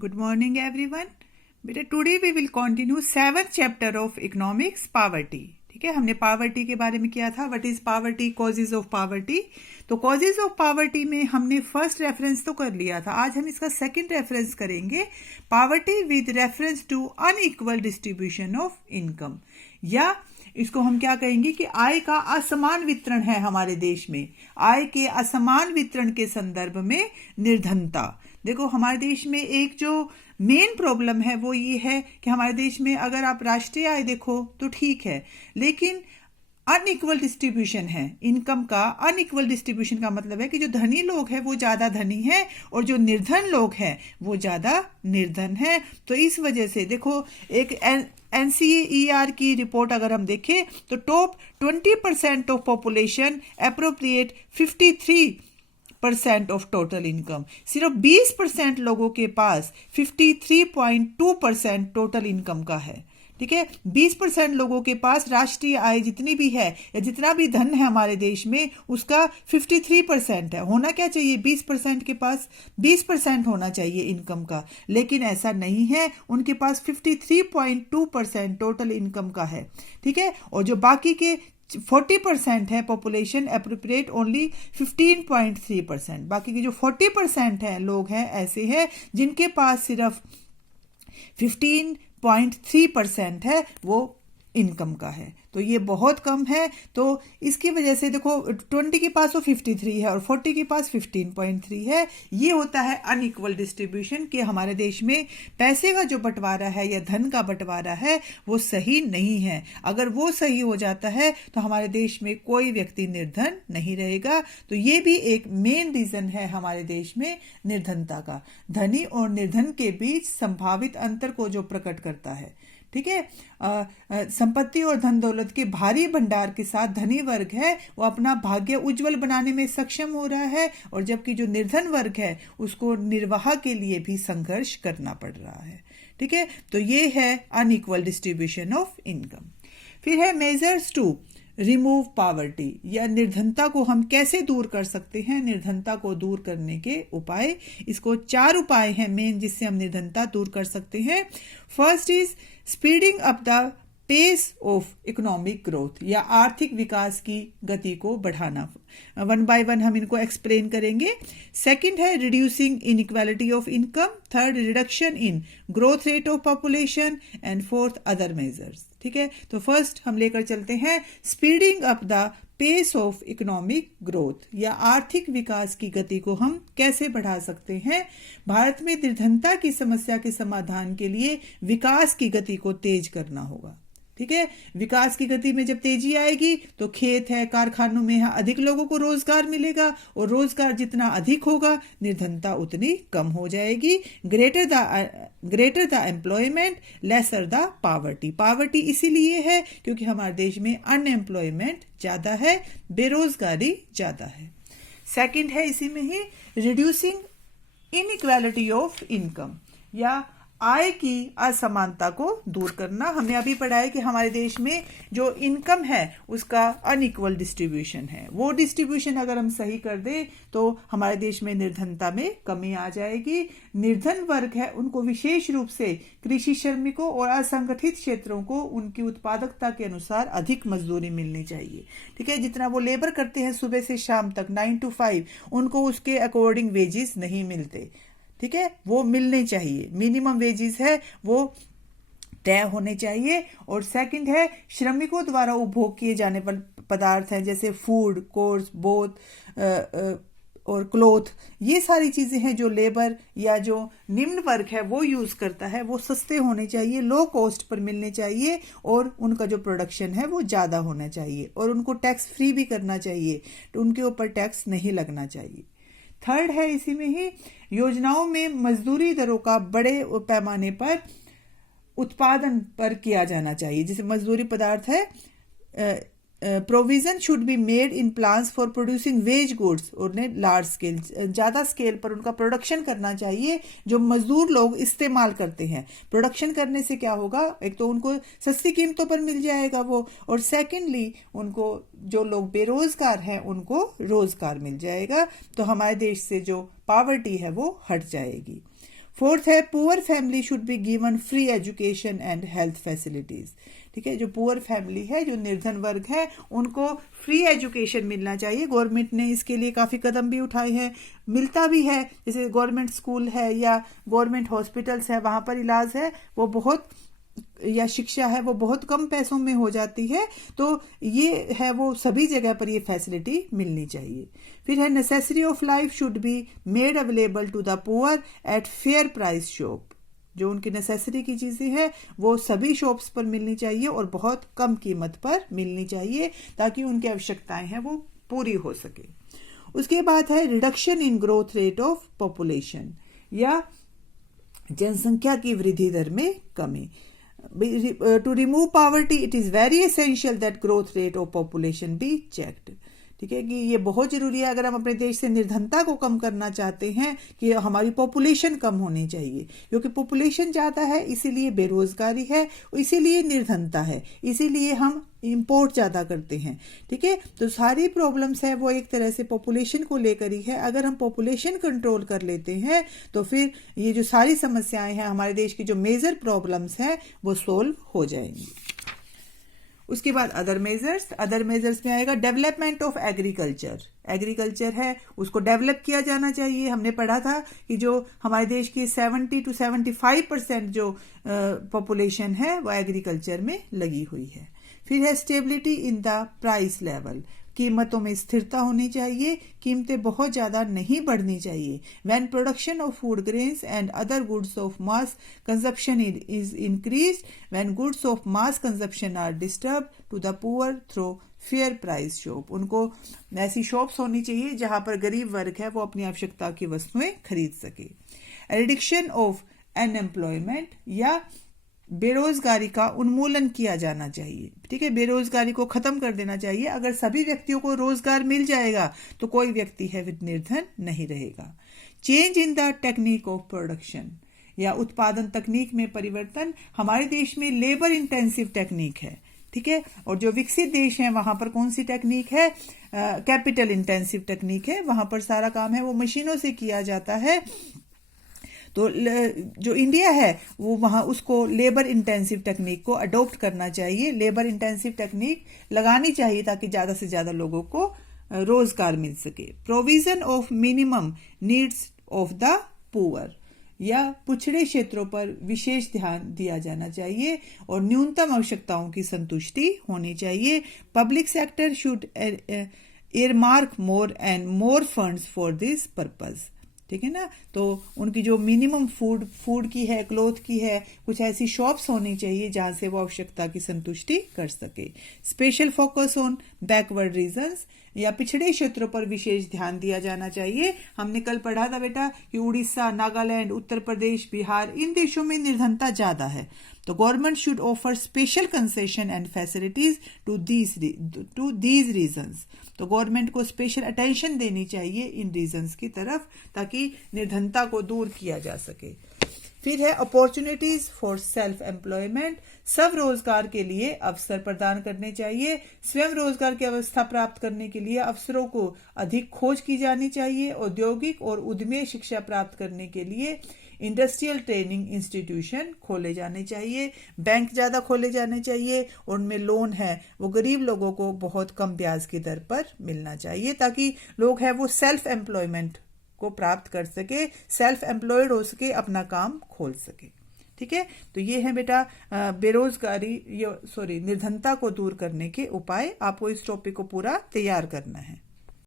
Good morning, everyone. बेटा today we will continue 7th chapter of economics poverty. ठीक है, हमने पावर्टी के बारे में किया था. What is poverty, causes of poverty. तो कॉजेज ऑफ पावर्टी में हमने फर्स्ट रेफरेंस तो कर लिया था. आज हम इसका सेकंड रेफरेंस करेंगे. Poverty with reference to unequal distribution of income, या इसको हम क्या कहेंगे कि आय का असमान वितरण है हमारे देश में. आय के असमान वितरण के संदर्भ में निर्धनता. देखो, हमारे देश में एक जो मेन प्रॉब्लम है वो ये है कि हमारे देश में अगर आप राष्ट्रीय आय देखो तो ठीक है, लेकिन अनइक्वल डिस्ट्रीब्यूशन है इनकम का. अनइक्वल डिस्ट्रीब्यूशन का मतलब है कि जो धनी लोग हैं वो ज़्यादा धनी हैं और जो निर्धन लोग हैं वो ज़्यादा निर्धन हैं. तो इस वजह से देखो, एक NCER की रिपोर्ट अगर हम देखें तो top 20% of population appropriate 53% of total income. सिर्फ 20% लोगों के पास 53.2% टोटल इनकम का है. ठीक है, 20% लोगों के पास राष्ट्रीय आय जितनी भी है या जितना भी धन है हमारे देश में उसका 53% है. होना क्या चाहिए, 20% के पास 20% होना चाहिए इनकम का, लेकिन ऐसा नहीं है. उनके पास 53.2% टोटल इनकम का है. ठीक है, और जो बाकी के 40% है पॉपुलेशन अप्रोप्रिएट ओनली 15.3%. बाकी के जो 40% है लोग हैं ऐसे हैं जिनके पास सिर्फ 15.3% है वो इनकम का है. तो ये बहुत कम है. तो इसकी वजह से देखो, 20 के पास वो 53 है और 40 के पास 15.3 है. ये होता है अनइक्वल डिस्ट्रीब्यूशन कि हमारे देश में पैसे का जो बंटवारा है या धन का बंटवारा है वो सही नहीं है. अगर वो सही हो जाता है तो हमारे देश में कोई व्यक्ति निर्धन नहीं रहेगा. तो ये भी एक मेन रीजन है हमारे देश में निर्धनता का. धनी और निर्धन के बीच संभावित अंतर को जो प्रकट करता है. ठीक है, संपत्ति और धन दौलत के भारी भंडार के साथ धनी वर्ग है वो अपना भाग्य उज्जवल बनाने में सक्षम हो रहा है, और जबकि जो निर्धन वर्ग है उसको निर्वाह के लिए भी संघर्ष करना पड़ रहा है. ठीक है, तो ये है अनइक्वल डिस्ट्रीब्यूशन ऑफ इनकम. फिर है मेजर्स टू रिमूव पावर्टी, या निर्धनता को हम कैसे दूर कर सकते हैं. निर्धनता को दूर करने के उपाय, इसको 4 उपाय हैं मेन जिससे हम निर्धनता दूर कर सकते हैं. First is speeding up the pace of economic growth, या आर्थिक विकास की गति को बढ़ाना. 1 बाय 1 हम इनको एक्सप्लेन करेंगे. सेकंड है reducing inequality of income. Third, reduction in growth rate of population. And fourth, other measures. ठीक है, तो फर्स्ट हम लेकर चलते हैं speeding up the pace of economic growth, या आर्थिक विकास की गति को हम कैसे बढ़ा सकते हैं. भारत में निर्धनता की समस्या के समाधान के लिए विकास की गति को तेज करना होगा. ठीक है, विकास की गति में जब तेजी आएगी तो खेत है, कारखानों में है, अधिक लोगों को रोजगार मिलेगा, और रोजगार जितना अधिक होगा निर्धनता उतनी कम हो जाएगी. Greater the employment lesser the poverty. Poverty इसीलिए है क्योंकि हमारे देश में अनएम्प्लॉयमेंट ज्यादा है, बेरोजगारी ज्यादा है. सेकंड है इसी में ही रिड्यूसिंग इनइक्वालिटी ऑफ इनकम, या आय की असमानता को दूर करना. हमने अभी पढ़ा है कि हमारे देश में जो इनकम है उसका अनइक्वल डिस्ट्रीब्यूशन है. वो डिस्ट्रीब्यूशन अगर हम सही कर दें तो हमारे देश में निर्धनता में कमी आ जाएगी. निर्धन वर्ग है उनको विशेष रूप से कृषि श्रमिकों और असंगठित क्षेत्रों को उनकी उत्पादकता के अनुसार अधिक मजदूरी मिलनी चाहिए. ठीक है, जितना वो लेबर करते हैं सुबह से शाम तक 9 to 5, उनको उसके अकॉर्डिंग वेजेस नहीं मिलते. ठीक है, वो मिलने चाहिए. मिनिमम वेजेस है वो तय होने चाहिए. और सेकंड है श्रमिकों द्वारा उपभोग किए जाने वाले पदार्थ हैं जैसे फूड, कोर्स, बोथ और क्लोथ. ये सारी चीजें हैं जो लेबर या जो निम्न वर्ग है वो यूज करता है, वो सस्ते होने चाहिए, लो कॉस्ट पर मिलने चाहिए, और उनका जो प्रोडक्शन है वो ज्यादा होना चाहिए, और उनको टैक्स फ्री भी करना चाहिए, तो उनके ऊपर टैक्स नहीं लगना चाहिए. थर्ड है इसी में ही योजनाओं में मजदूरी दरों का बड़े पैमाने पर उत्पादन पर किया जाना चाहिए. जैसे मजदूरी पदार्थ है, provision should be made in plans for producing wage goods, उन्हें लार्ज स्केल, ज्यादा स्केल पर उनका प्रोडक्शन करना चाहिए जो मजदूर लोग इस्तेमाल करते हैं. प्रोडक्शन करने से क्या होगा, एक तो उनको सस्ती कीमतों पर मिल जाएगा वो, और सेकेंडली उनको जो लोग बेरोजगार हैं उनको रोजगार मिल जाएगा. तो हमारे देश से जो पावर्टी है वो हट जाएगी. फोर्थ है poor family should be given free education and health facilities. ठीक है, जो पुअर फैमिली है, जो निर्धन वर्ग है, उनको फ्री एजुकेशन मिलना चाहिए। गवर्नमेंट ने इसके लिए काफ़ी कदम भी उठाए हैं, मिलता भी है। जैसे गवर्नमेंट स्कूल है या गवर्नमेंट हॉस्पिटल्स है, वहाँ पर इलाज है वो बहुत, या शिक्षा है वो बहुत कम पैसों में हो जाती है। तो ये है वो सभी जगह पर ये फैसिलिटी मिलनी चाहिए। फिर है necessary of life should be made available to the poor at fair price shop. जो उनकी नेसेसरी की चीज़ें हैं वो सभी शॉप्स पर मिलनी चाहिए और बहुत कम कीमत पर मिलनी चाहिए, ताकि उनकी आवश्यकताएं हैं वो पूरी हो सके। उसके बाद है reduction in growth rate of population, या जनसंख्या की वृद्धि दर में कमी। To remove poverty, it is very essential that growth rate of population be checked. ठीक है, कि ये बहुत जरूरी है अगर हम अपने देश से निर्धनता को कम करना चाहते हैं कि हमारी पॉपुलेशन कम होनी चाहिए, क्योंकि पॉपुलेशन ज़्यादा है इसीलिए बेरोजगारी है, इसीलिए निर्धनता है, इसीलिए हम इंपोर्ट ज़्यादा करते हैं। ठीक है, तो सारी प्रॉब्लम्स है वो एक तरह से पॉपुलेशन को लेकर ही है। अगर हम पॉपुलेशन कंट्रोल कर लेते हैं तो फिर ये जो सारी समस्याएं हैं, हमारे देश की जो मेजर प्रॉब्लम्स हैं वो सोल्व हो जाएंगी। उसके बाद अदर मेजर्स में आएगा डेवलपमेंट ऑफ एग्रीकल्चर। एग्रीकल्चर है उसको डेवलप किया जाना चाहिए। हमने पढ़ा था कि जो हमारे देश की 70 to 75% जो पॉपुलेशन है वो एग्रीकल्चर में लगी हुई है। फिर है stability in the price level, कीमतों में स्थिरता होनी चाहिए, कीमतें बहुत ज़्यादा नहीं बढ़नी चाहिए। When production of food grains and other goods of mass consumption is increased, when goods of mass consumption are disturb to the poor through fair price shop. उनको ऐसी शॉप्स होनी चाहिए जहां पर गरीब वर्ग है वो अपनी आवश्यकता की वस्तुएं खरीद सके। रिडक्शन ऑफ अनएम्प्लॉयमेंट, या बेरोजगारी का उन्मूलन किया जाना चाहिए। ठीक है, बेरोजगारी को खत्म कर देना चाहिए। अगर सभी व्यक्तियों को रोजगार मिल जाएगा तो कोई व्यक्ति है निर्धन नहीं रहेगा। Change in the technique of production, या उत्पादन तकनीक में परिवर्तन। हमारे देश में लेबर इंटेंसिव टेक्निक है। ठीक है, और जो विकसित देश हैं वहां पर कौन सी टेक्निक है? कैपिटल इंटेंसिव टेक्निक है। वहां पर सारा काम है वो मशीनों से किया जाता है। तो जो इंडिया है वो वहाँ उसको लेबर इंटेंसिव टेक्निक को अडॉप्ट करना चाहिए, लेबर इंटेंसिव टेक्निक लगानी चाहिए ताकि ज़्यादा से ज़्यादा लोगों को रोजगार मिल सके। Provision of minimum needs of the poor, या पिछड़े क्षेत्रों पर विशेष ध्यान दिया जाना चाहिए और न्यूनतम आवश्यकताओं की संतुष्टि होनी चाहिए। Public sector should earmark more and more funds for this purpose। ठीक है ना, तो उनकी जो मिनिमम फूड की है, क्लोथ की है, कुछ ऐसी शॉप्स होनी चाहिए जहां से वो आवश्यकता की संतुष्टि कर सके। Special focus on backward regions, या पिछड़े क्षेत्रों पर विशेष ध्यान दिया जाना चाहिए। हमने कल पढ़ा था बेटा कि उड़ीसा, नागालैंड, उत्तर प्रदेश, बिहार, इन देशों में निर्धनता ज्यादा है। तो government should offer special concession and facilities to these regions. तो गवर्नमेंट को स्पेशल अटेंशन देनी चाहिए इन रीजन्स की तरफ ताकि निर्धनता को दूर किया जा सके। फिर है अपॉर्चुनिटीज फॉर सेल्फ एम्प्लॉयमेंट। सब रोजगार के लिए अवसर प्रदान करने चाहिए। स्वयं रोजगार की अवस्था प्राप्त करने के लिए अवसरों को अधिक खोज की जानी चाहिए। औद्योगिक और उद्यमी शिक्षा प्राप्त करने के लिए इंडस्ट्रियल ट्रेनिंग इंस्टीट्यूशन खोले जाने चाहिए। बैंक ज्यादा खोले जाने चाहिए और उनमें लोन है वो गरीब लोगों को बहुत कम ब्याज की दर पर मिलना चाहिए ताकि लोग हैं वो सेल्फ एम्प्लॉयमेंट को प्राप्त कर सके, सेल्फ एम्प्लॉयड हो सके, अपना काम खोल सके। ठीक है, तो ये है बेटा निर्धनता को दूर करने के उपाय। आपको इस टॉपिक को पूरा तैयार करना है।